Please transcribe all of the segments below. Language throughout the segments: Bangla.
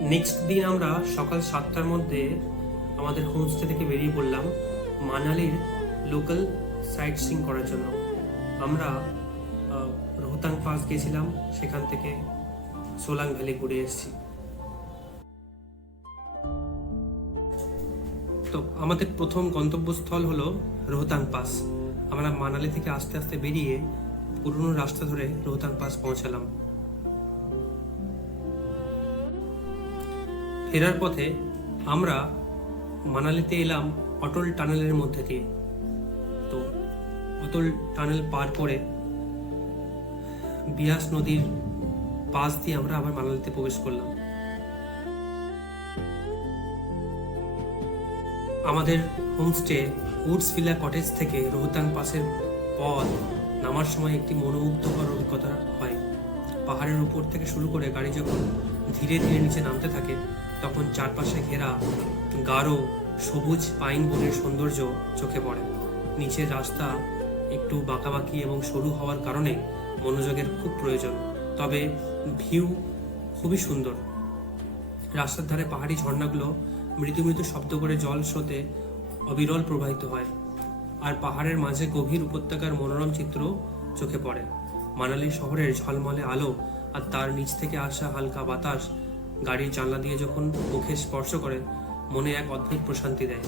নেক্সট দিন আমরা সকাল 7টার মধ্যে আমাদের হোমস্টে থেকে বেরিয়ে পড়লাম মানালির লোকাল সাইট সিইং করার জন্য। আমরা রোহতাং পাস গেছিলাম, সেখান থেকে সোলাং ভ্যালি ঘুরে এসেছি। তো আমাদের প্রথম গন্তব্যস্থল হলো রোহতাং পাস। আমরা মানালি থেকে আস্তে আস্তে বেরিয়ে পুরনো রাস্তা ধরে রোহতাং পাস পৌঁছালাম। ফেরার পথে আমরা মানালিতে এলাম অটল টানেলের মধ্যে দিয়ে। তো অটল টানেল পার করে বিয়াস নদীর পাশ দিয়ে আমরা আবার মানালিতে প্রবেশ করলাম। আমাদের হোমস্টে উডস ভিলা কটেজ থেকে রোহতাং পাসের পথ নামার সময় একটি মনোমুগ্ধকর অভিজ্ঞতা হয়। পাহাড়ের উপর থেকে শুরু করে গাড়ি যখন ধীরে ধীরে নিচে নামতে থাকে, তখন চারপাশে ঘেরা গাঢ় সবুজ পাইন বনের সৌন্দর্য চোখে পড়ে। নিচের রাস্তা একটু বাঁকাবাঁকি এবং সরু হওয়ার কারণে মনোযোগের খুব প্রয়োজন, তবে ভিউ খুবই সুন্দর। রাস্তার ধারে পাহাড়ি ঝর্ণাগুলো মৃদু মৃদু শব্দ করে জল স্রোতে অবিরল প্রবাহিত হয়, আর পাহাড়ের মাঝে গভীর উপত্যকার মনোরম চিত্র চোখে পড়ে। মানালি শহরের ঝলমলে আলো আর তার নিচ থেকে আসা হালকা বাতাস গাড়ির জানলা দিয়ে যখন মুখে স্পর্শ করে, মনে এক অদ্ভুত প্রশান্তি দেয়।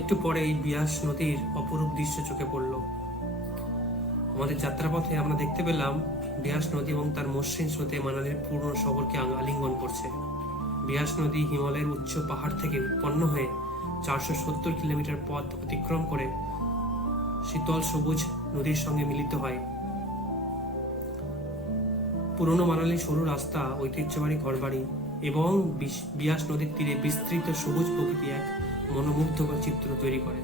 একটু পরেই বিয়াস নদীর অপরূপ দৃশ্য চোখে পড়ল। আমাদের যাত্রাপথে আমরা দেখতে পেলাম বিয়াস নদী এবং তার মসৃণ স্রোতে মানালির পুরনো শহরকে আলিঙ্গন করছে। বিয়াস নদী হিমালয়ের উচ্চ পাহাড় থেকে উৎপন্ন হয়ে 470 কিলোমিটার পথ অতিক্রম করে শীতল সবুজ নদীর সঙ্গে মিলিত হয়। পুরনো মানালির সরু রাস্তা, ঐতিহ্যবাহী ঘরবাড়ি এবং বিয়াস নদীর তীরে বিস্তৃত সবুজ প্রকৃতি এক মনোমুগ্ধকর চিত্র তৈরি করে।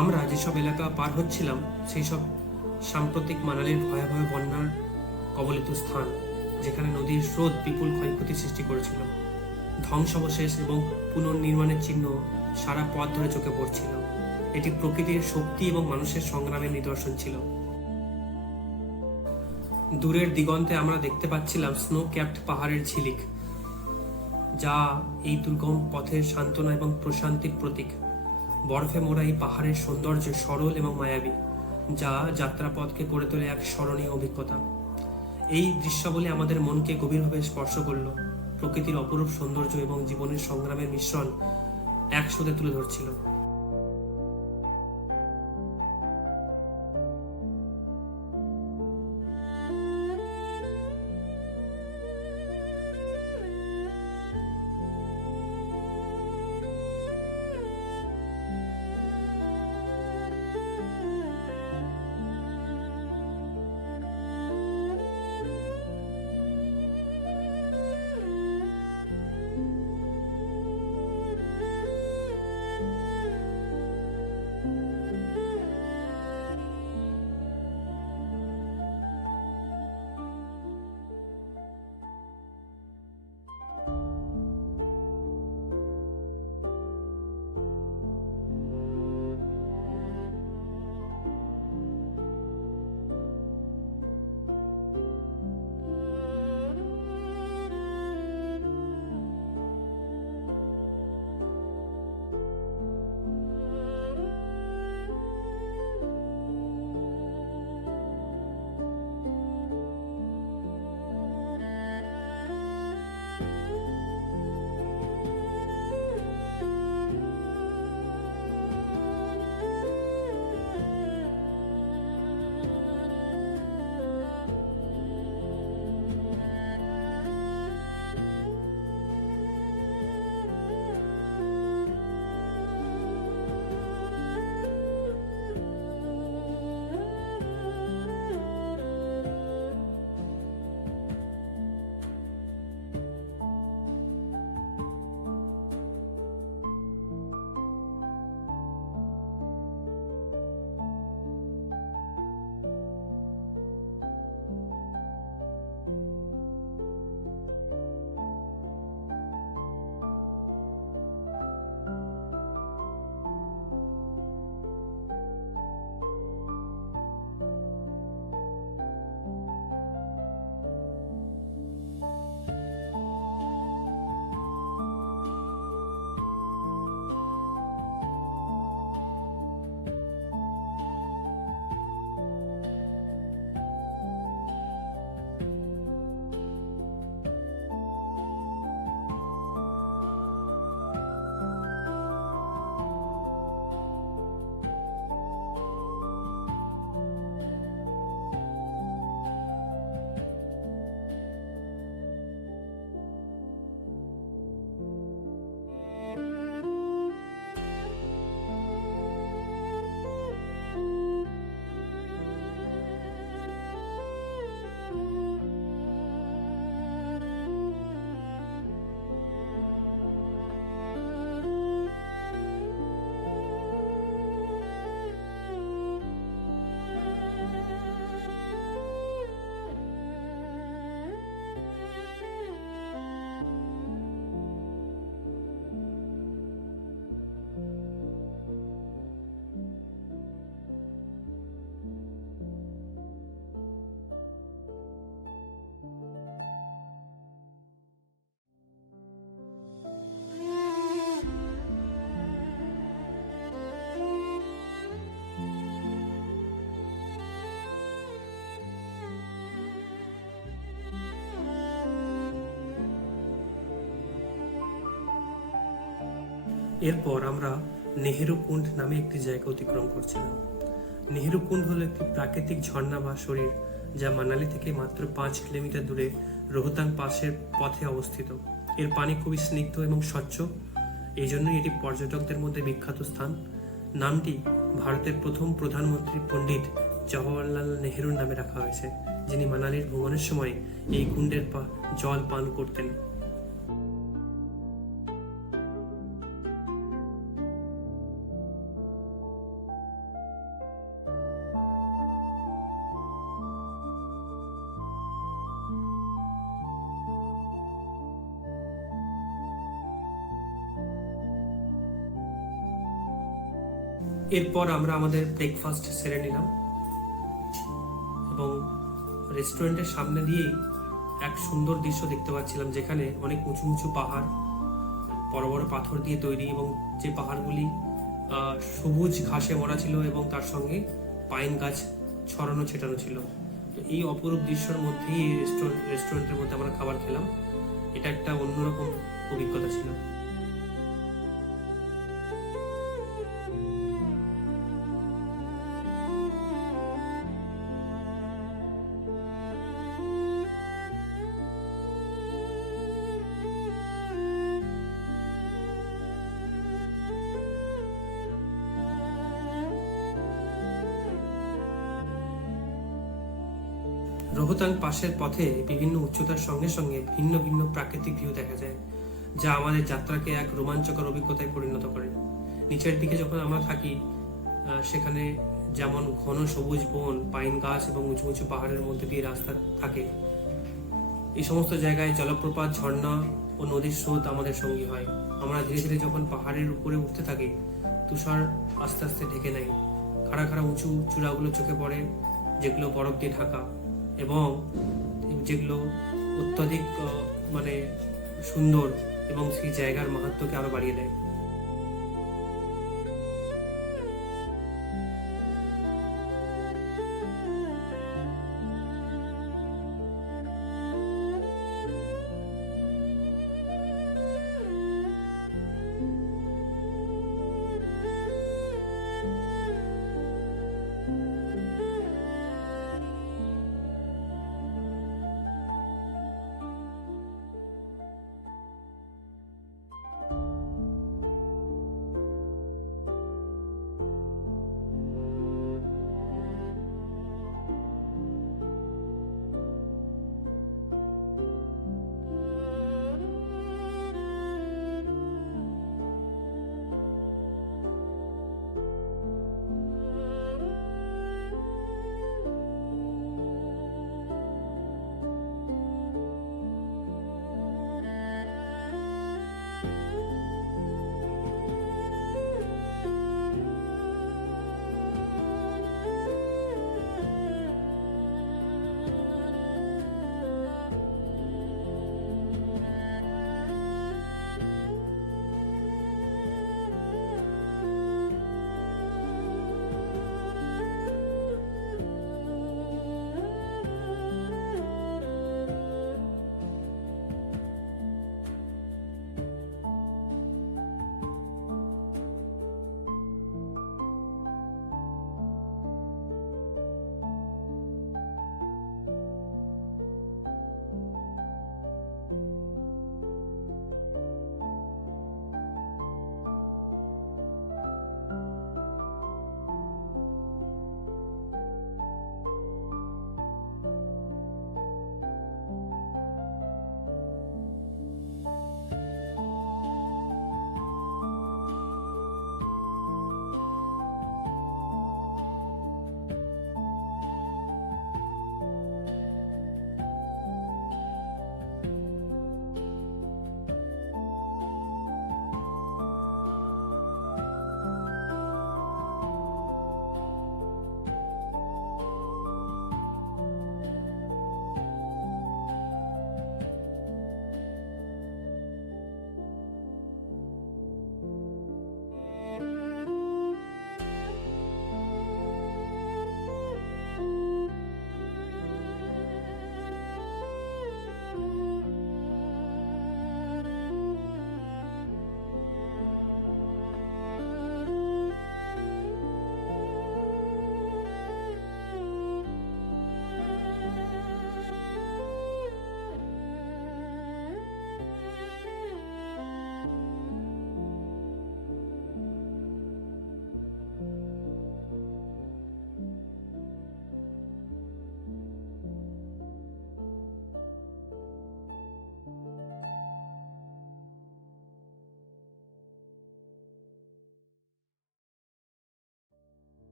আমরা যেসব এলাকা পার হচ্ছিলাম সেই সব সাম্প্রতিক মানালির ভয়াবহ বন্যার কবলিত স্থান, যেখানে নদীর স্রোত বিপুল ক্ষয়ক্ষতি সৃষ্টি করেছিল। ধ্বংসাবশেষ এবং পুনর্নির্মাণের চিহ্ন সারা পথ ধরে চোখে পড়ছিল। এটি প্রকৃতির শক্তি এবং মানুষের সংগ্রামের নিদর্শন ছিল। দূরের দিগন্তে আমরা দেখতে পাচ্ছিলাম স্নো ক্যাপড পাহাড়ের ঝিলিক, যা এই দুর্গম পথের সান্ত্বনা এবং প্রশান্তির প্রতীক। বরফে মোড়া এই পাহাড়ের সৌন্দর্য সরল এবং মায়াবী, যা যাত্রাপথকে করে তোলে এক স্মরণীয় অভিজ্ঞতা। এই দৃশ্যাবলী আমাদের মনকে গভীরভাবে স্পর্শ করল। প্রকৃতির অপরূপ সৌন্দর্য এবং জীবনের সংগ্রামের মিশ্রণ একসাথে তুলে ধরছিল। এরপর আমরা নেহেরু কুণ্ড নামে একটি জায়গা অতিক্রম করছিলাম। নেহেরু কুণ্ড হলো একটি প্রাকৃতিক ঝর্ণা বা শরীর, যা মানালি থেকে মাত্র 5 কিলোমিটার দূরে রোহতাং পাসের পথে অবস্থিত। এর পানি খুবই স্নিগ্ধ এবং স্বচ্ছ, এই জন্যই এটি পর্যটকদের মধ্যে বিখ্যাত স্থান। নামটি ভারতের প্রথম প্রধানমন্ত্রী পণ্ডিত জওহরলাল নেহেরুর নামে রাখা হয়েছে, যিনি মানালির ভ্রমণের সময় এই কুণ্ডের জল পান করতেন। এরপর আমরা আমাদের ব্রেকফাস্ট সেরে নিলাম এবং রেস্টুরেন্টের সামনে দিয়েই এক সুন্দর দৃশ্য দেখতে পাচ্ছিলাম, যেখানে অনেক উঁচু উঁচু পাহাড়, বড় বড় পাথর দিয়ে তৈরি, এবং যে পাহাড়গুলি সবুজ ঘাসে ভরা ছিল এবং তার সঙ্গে পাইন গাছ ছড়ানো ছেটানো ছিল। তো এই অপরূপ দৃশ্যের মধ্যেই এই রেস্টুরেন্টের মধ্যে আমরা খাবার খেলাম। এটা একটা অন্যরকম অভিজ্ঞতা ছিল। রোহতাং পাশের পথে বিভিন্ন উচ্চতার সঙ্গে সঙ্গে ভিন্ন ভিন্ন প্রাকৃতিক ভিউ দেখা যায়, যা আমাদের যাত্রাকে এক রোমাঞ্চকর অভিজ্ঞতায় পরিণত করে। নিচের দিকে যখন আমরা থাকি, সেখানে যেমন ঘন সবুজ বন, পাইন গাছ এবং উঁচু উঁচু পাহাড়ের মধ্যে দিয়ে রাস্তা থাকে। এই সমস্ত জায়গায় জলপ্রপাত, ঝর্ণা ও নদীর স্রোত আমাদের সঙ্গী হয়। আমরা ধীরে ধীরে যখন পাহাড়ের উপরে উঠতে থাকি, তুষার আস্তে আস্তে ঢেকে নেয়। খাড়া খাড়া উঁচু চূড়াগুলো চোখে পড়ে, যেগুলো বরফ দিয়ে ঢাকা এবং যেগুলো অত্যধিক মানে সুন্দর এবং সেই জায়গার মাহাত্ম্যকে আরো বাড়িয়ে দেয়।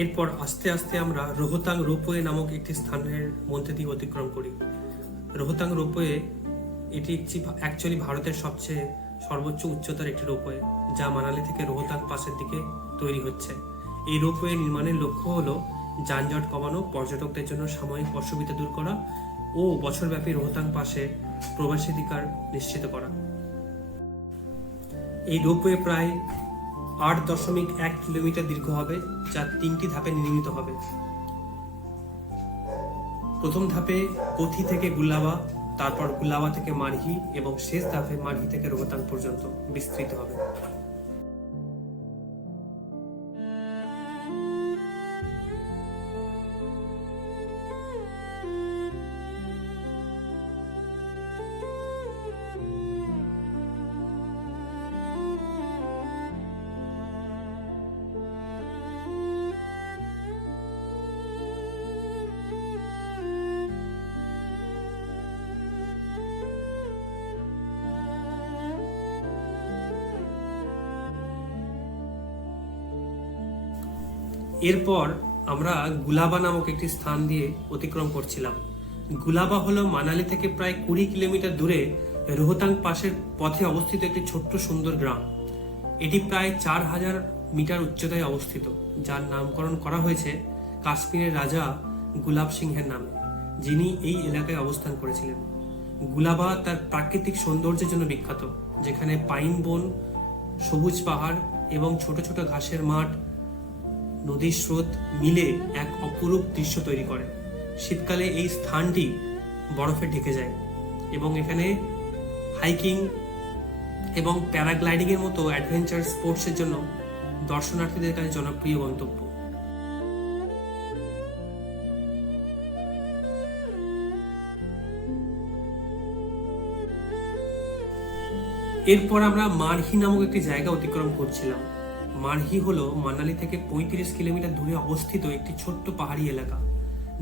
এরপর আস্তে আস্তে আমরা রোহতাং রোপওয়ে নামক একটি স্থানের মধ্যে দিয়ে অতিক্রম করি। রোহতাং রোপওয়ে এটি অ্যাকচুয়ালি ভারতের সবচেয়ে সর্বোচ্চ উচ্চতার একটি রোপওয়ে, যা মানালি থেকে রোহতাং পাসের দিকে তৈরি হচ্ছে। এই রোপওয়ে নির্মাণের লক্ষ্য হলো যানজট কমানো, পর্যটকদের জন্য সাময়িক অসুবিধা দূর করা ও বছরব্যাপী রোহতাং পাসে প্রবেশাধিকার নিশ্চিত করা। এই রোপওয়ে প্রায় 8.1 কিলোমিটার দীর্ঘ হবে, যা 3টি ধাপে নির্মিত হবে। প্রথম ধাপে কোথি থেকে গুলাবা, তারপর গুলাবা থেকে মারহি এবং শেষ ধাপে মারহি থেকে রোহতাং পর্যন্ত বিস্তৃত হবে। এরপর আমরা গুলাবা নামক একটি স্থান দিয়ে অতিক্রম করছিলাম। গুলাবা হলো মানালি থেকে প্রায় 20 কিলোমিটার দূরে রোহতাং পাসের পথে অবস্থিত একটি ছোট্ট সুন্দর গ্রাম। এটি প্রায় 4000 মিটার উচ্চতায় অবস্থিত, যার নামকরণ করা হয়েছে কাশ্মীরের রাজা গুলাব সিংহের নামে, যিনি এই এলাকায় অবস্থান করেছিলেন। গুলাবা তার প্রাকৃতিক সৌন্দর্যের জন্য বিখ্যাত, যেখানে পাইন বন, সবুজ পাহাড় এবং ছোট ছোট ঘাসের মাঠ, নদীর স্রোত মিলে এক অপরূপ দৃশ্য তৈরি করে। শীতকালে এই স্থানটি বরফে ঢেকে যায় এবং এখানে হাইকিং এবং প্যারাগ্লাইডিং এর মতো অ্যাডভেঞ্চার স্পোর্টসের জন্য দর্শনার্থীদের কাছে জনপ্রিয় গন্তব্য। এরপর আমরা মারহি নামক একটি জায়গা অতিক্রম করছিলাম। মারহি হলো মানালি থেকে 35 কিলোমিটার দূরে অবস্থিত একটি ছোট্ট পাহাড়ি এলাকা,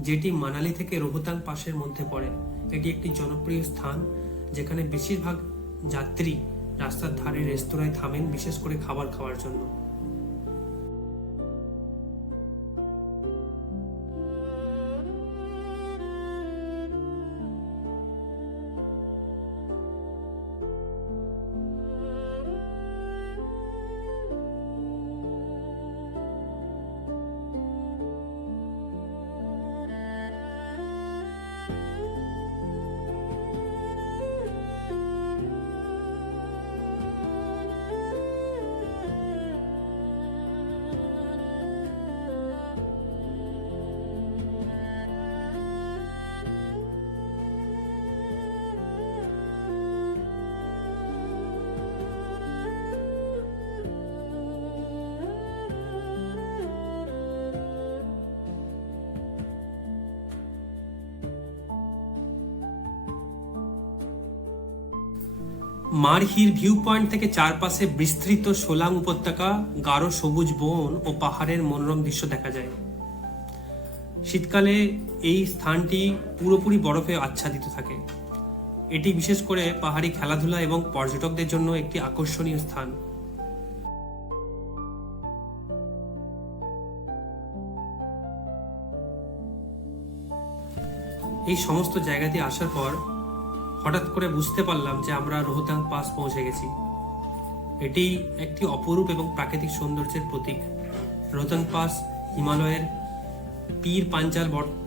যেটি মানালি থেকে রোহতাং পাসের মধ্যে পড়ে। এটি একটি জনপ্রিয় স্থান যেখানে বেশিরভাগ যাত্রী রাস্তার ধারে রেস্তোরাঁয় থামেন, বিশেষ করে খাবার খাওয়ার জন্য। মারহির ভিউ পয়েন্ট থেকে চারপাশে বিস্তৃত সোলাং উপত্যকা, গাঢ় সবুজ বন ও পাহাড়ের মনোরম দৃশ্য দেখা যায়। শীতকালে এই স্থানটি পুরোপুরি বরফে আচ্ছাদিত থাকে। এটি বিশেষ করে পাহাড়ি খেলাধুলা এবং পর্যটকদের জন্য একটি আকর্ষণীয় স্থান। এই সমস্ত জায়গাতে আসার পর হঠাৎ করে বুঝতে পারলাম যে আমরা রোহতাং পাস পৌঁছে গেছি। এটি একটি অপরূপ এবং প্রাকৃতিক সৌন্দর্যের প্রতীক। রোহতাং পাস হিমালয়ের পীর পাঞ্জাল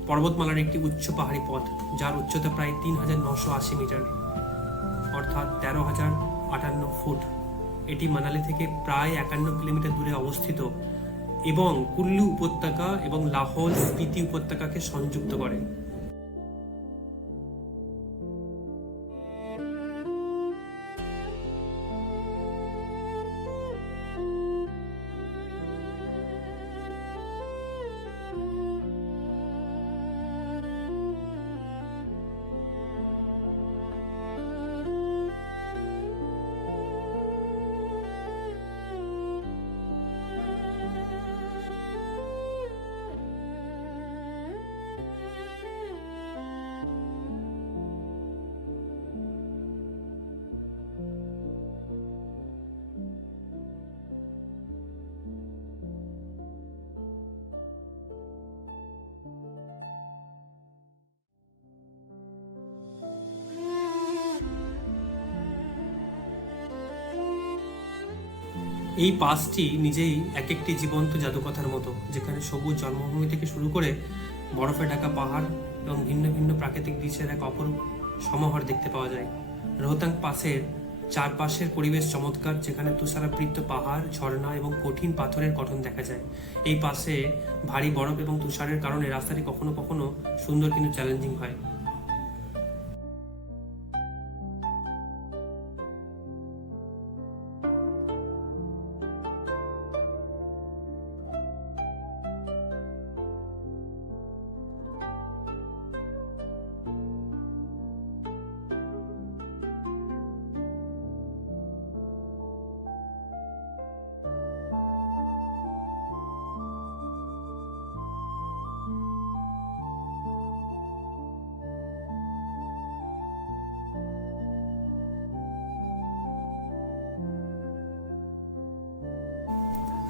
পর্বতমালার একটি উচ্চ পাহাড়ি পথ, যার উচ্চতা প্রায় 3980 মিটার, অর্থাৎ 13,058 ফুট। এটি মানালি থেকে প্রায় 51 কিলোমিটার দূরে অবস্থিত এবং কুল্লু উপত্যকা এবং লাহোল স্পিতি উপত্যকাকে সংযুক্ত করে। এই পাসটি নিজেই এক একটি জীবন্ত জাদুকথার মতো, যেখানে সবুজ জন্মভূমি থেকে শুরু করে বরফে ঢাকা পাহাড় এবং ভিন্ন ভিন্ন প্রাকৃতিক দৃশ্যের এক অপরূপ সমাহার দেখতে পাওয়া যায়। রোহতাং পাসের চারপাশের পরিবেশ চমৎকার, যেখানে তুষারাবৃত পাহাড়, ঝর্ণা এবং কঠিন পাথরের গঠন দেখা যায়। এই পাশে ভারী বরফ এবং তুষারের কারণে রাস্তাটি কখনো কখনো সুন্দর কিন্তু চ্যালেঞ্জিং হয়।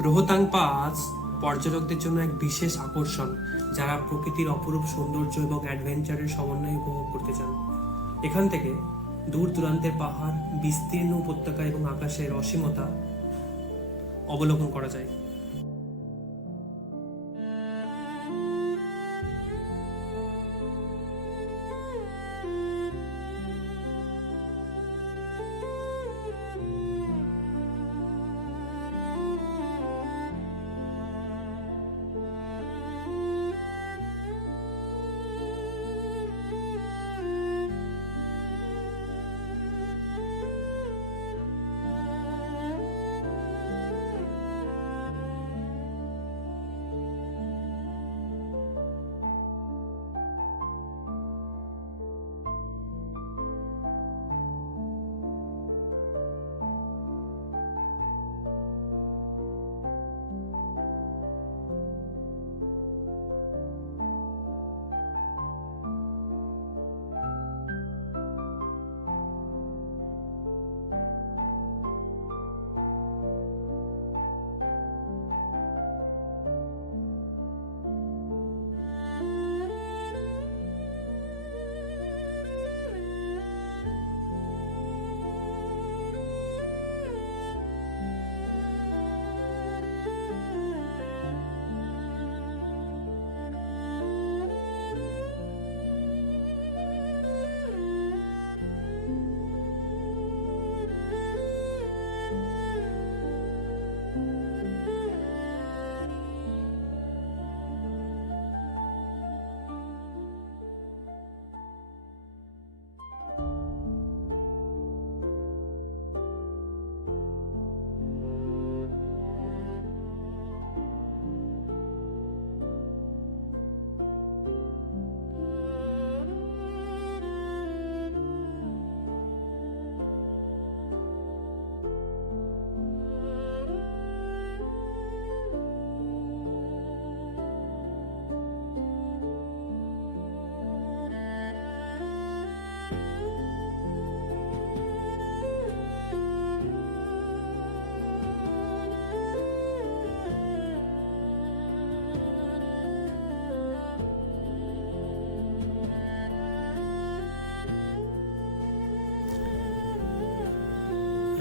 রোহতাং পাস পর্যটকদের জন্য এক বিশেষ আকর্ষণ, যারা প্রকৃতির অপরূপ সৌন্দর্য এবং অ্যাডভেঞ্চারের সমন্বয় উপভোগ করতে চান। এখান থেকে দূর দূরান্তের পাহাড়, বিস্তীর্ণ উপত্যকা এবং আকাশের অসীমতা অবলোকন করা যায়।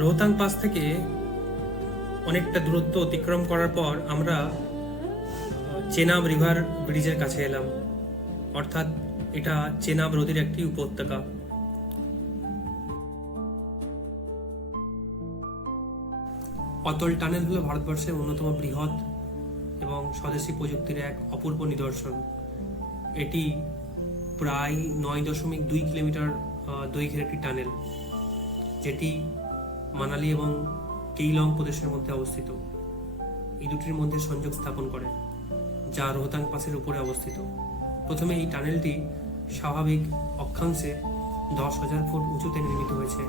রোহতাং পাস থেকে অনেকটা দূরত্ব অতিক্রম করার পর আমরা চেনাব রিভার ব্রিজের কাছে এলাম, অর্থাৎ এটা চেনাব নদীর একটি উপত্যকা। অতল টানেল হলো ভারতবর্ষের অন্যতম বৃহৎ এবং স্বদেশী প্রযুক্তির এক অপূর্ব নিদর্শন। এটি প্রায় 9.2 কিলোমিটার দৈর্ঘ্যের একটি টানেল, যেটি মানালি এবং কেইলং প্রদেশের মধ্যে অবস্থিত। এই দুটির মধ্যে সংযোগ স্থাপন করে, যা রোহতাং পাসের উপরে অবস্থিত। প্রথমে এই টানেলটি স্বাভাবিক অক্ষাংশে 10,000 ফুট উঁচুতে নির্মিত হয়েছে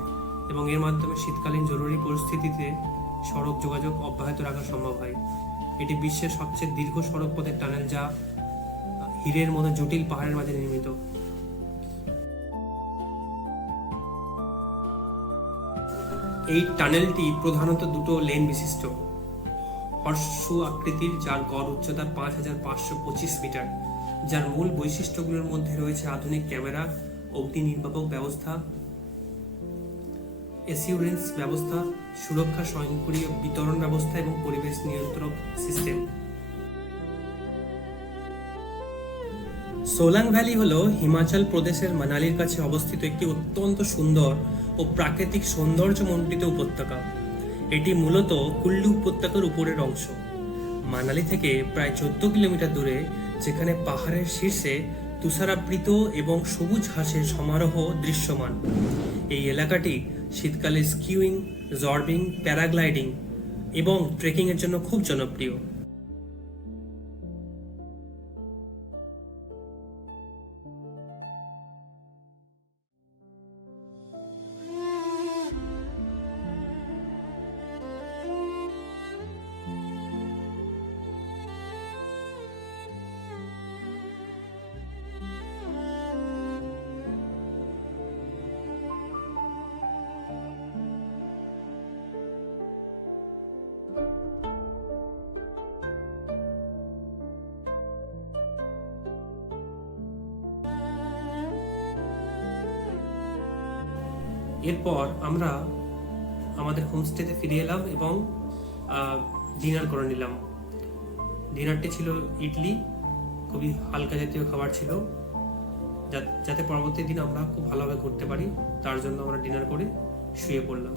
এবং এর মাধ্যমে শীতকালীন জরুরি পরিস্থিতিতে সড়ক যোগাযোগ অব্যাহত রাখা সম্ভব হয়। এটি বিশ্বের সবচেয়ে দীর্ঘ সড়ক পথের টানেল, যা হীরের মতো জটিল পাহাড়ের মাঝে নির্মিত। এই টানেলটি প্রধানত দুটো লেন বিশিষ্ট, হর্ষু আকৃতির, যার গড় উচ্চতা 5,525 মিটার, যার মূল বৈশিষ্ট্যগুলোর মধ্যে রয়েছে আধুনিক ক্যামেরা, অগ্নি নির্বাপক ব্যবস্থা, অ্যাসিউরেন্স ব্যবস্থা, সুরক্ষা, স্বয়ংক্রিয় বিতরণ ব্যবস্থা এবং পরিবেশ নিয়ন্ত্রক সিস্টেম। সোলাং ভ্যালি হলো হিমাচল প্রদেশের মানালির কাছে অবস্থিত একটি অত্যন্ত সুন্দর ও প্রাকৃতিক সৌন্দর্যমণ্ডিত উপত্যকা। এটি মূলত কুল্লু উপত্যকার উপরের অংশ, মানালি থেকে প্রায় 14 কিলোমিটার দূরে, যেখানে পাহাড়ের শীর্ষে তুষারাবৃত এবং সবুজ ঘাসের সমারোহ দৃশ্যমান। এই এলাকাটি শীতকালে স্কিউইং, জর্বিং, প্যারাগ্লাইডিং এবং ট্রেকিংয়ের জন্য খুব জনপ্রিয়। এরপর আমরা আমাদের হোমস্টেতে ফিরে এলাম এবং ডিনার করে নিলাম। ডিনারটি ছিল ইডলি, খুবই হালকা জাতীয় খাবার ছিল, যাতে পরবর্তী দিন আমরা খুব ভালোভাবে ঘুরতে পারি। তার জন্য আমরা ডিনার করে শুয়ে পড়লাম।